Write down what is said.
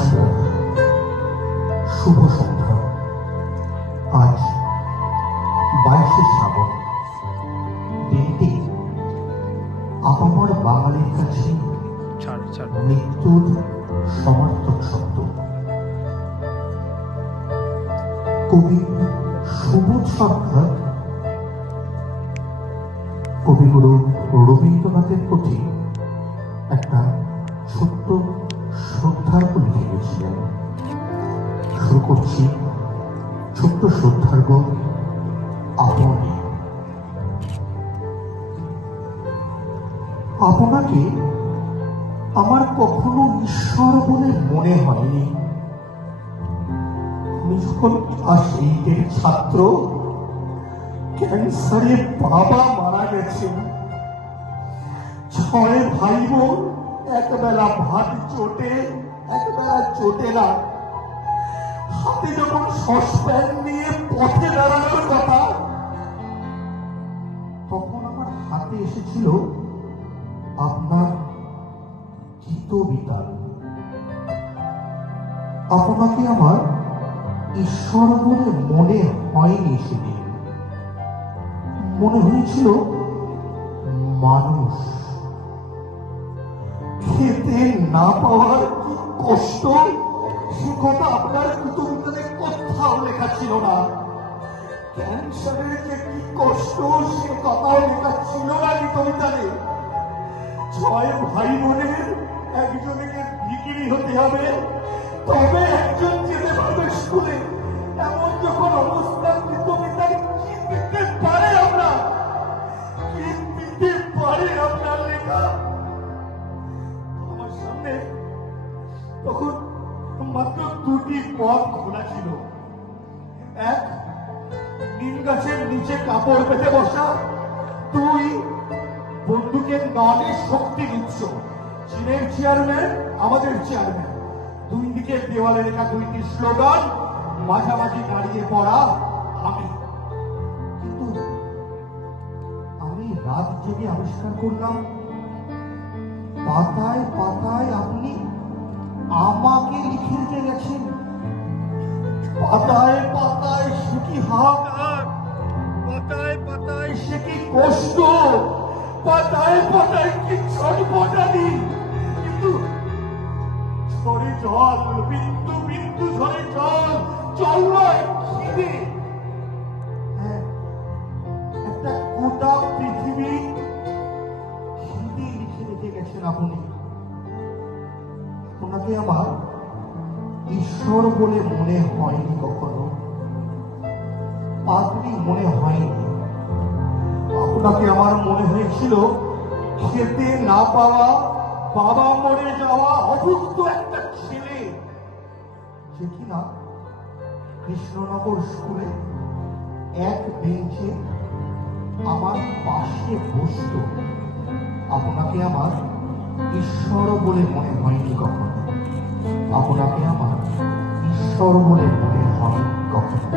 নমস্কার, শুভ সন্ধ্যা। আজ 22শে শ্রাবণ। দিনটি আপামর বাঙালির কাছে মৃত্যুর সমার্থক শব্দ। কবি সুবোধ সরকার কবিগুরু রবীন্দ্রনাথের প্রতি একটা ছোট্ট শ্রদ্ধার্ঘ্য লিখে গেছিলেন। শুরু করছি ছোট্ট শ্রদ্ধার্ঘ্য। আপনি, আপনাকে আমার কখনো ঈশ্বর বলে মনে হয়নি। আমি যখন ক্লাস 8-এর ছাত্র, ক্যান্সারে বাবা মারা গেছেন। 6 ভাই বোন, একবেলা ভাত চোটে, একবেলা চোটে না। হাতে যখন সসপ্যান নিয়ে পথে দাঁড়ানোর কথা, তখন আমার হাতে এসেছিল আপনার গীতবিতান। আপনাকে আমার ঈশ্বর বলে মনে হয়নি সেদিন। মনে হয়েছিল মানুষ। খেতে না পাওয়ার কি কষ্ট, সে কথা আপনার গীতবিতানে কোথাও লেখা ছিল না। ক্যান্সারের যে কি কষ্ট, সে কথাও লেখা ছিল না গীতবিতানে। 6 ভাই বোনের একজনকে বিক্রি হতে হবে, তবে একজন যেতে পারবে স্কুলে। এমন যখন অবস্থা, গীতবিতায় কি দিতে পারে আমরা, কি দিতে পারে আপনার লেখা। আমার সামনে তখন মাত্র 2টি পথ খোলা ছিল। এক, নিম গাছের নিচে কাপড় পেতে বসা। 2, বন্দুকের নলে শক্তি উৎস। চীনের চেয়ারম্যান, আমাদের চেয়ারম্যান। 2 দিকে দেওয়ালে লেখা 2টি স্লোগান, মাঝামাঝি দাঁড়িয়ে পড়া আমি। কিন্তু আমি রাত জেগে আবিষ্কার করলাম, পাতায় পাতায় আপনি আমাকে লিখে রেখে গেছেন। পাতায় পাতায় সে কি হাহাকার, পাতায় পাতায় সে কি কষ্ট, পাতায় পাতায় কি ছটফটানি। কিন্তু ঝরে জল, বিন্দু বিন্দু ঝরে জল, জল নয় খিদে। হ্যাঁ, একটা গোটা পৃথিবী খিদে লিখে রেখে গেছেন আপনি। আপনাকে আমার ঈশ্বর বলে মনে হয়নি কখনো, পাগলি মনে হয়নি। আপনাকে আমার মনে হয়েছিল খেতে না পাওয়া, বাবা মরে যাওয়া অভুক্ত একটা ছেলে, যে কিনা কৃষ্ণনগর স্কুলে এক বেঞ্চে আমার পাশে বসত। আপনাকে আমার ঈশ্বর বলে মনে হয়নি কখনো, আপনাকে আমার ঈশ্বর বলে মনে হয়নি কখনো।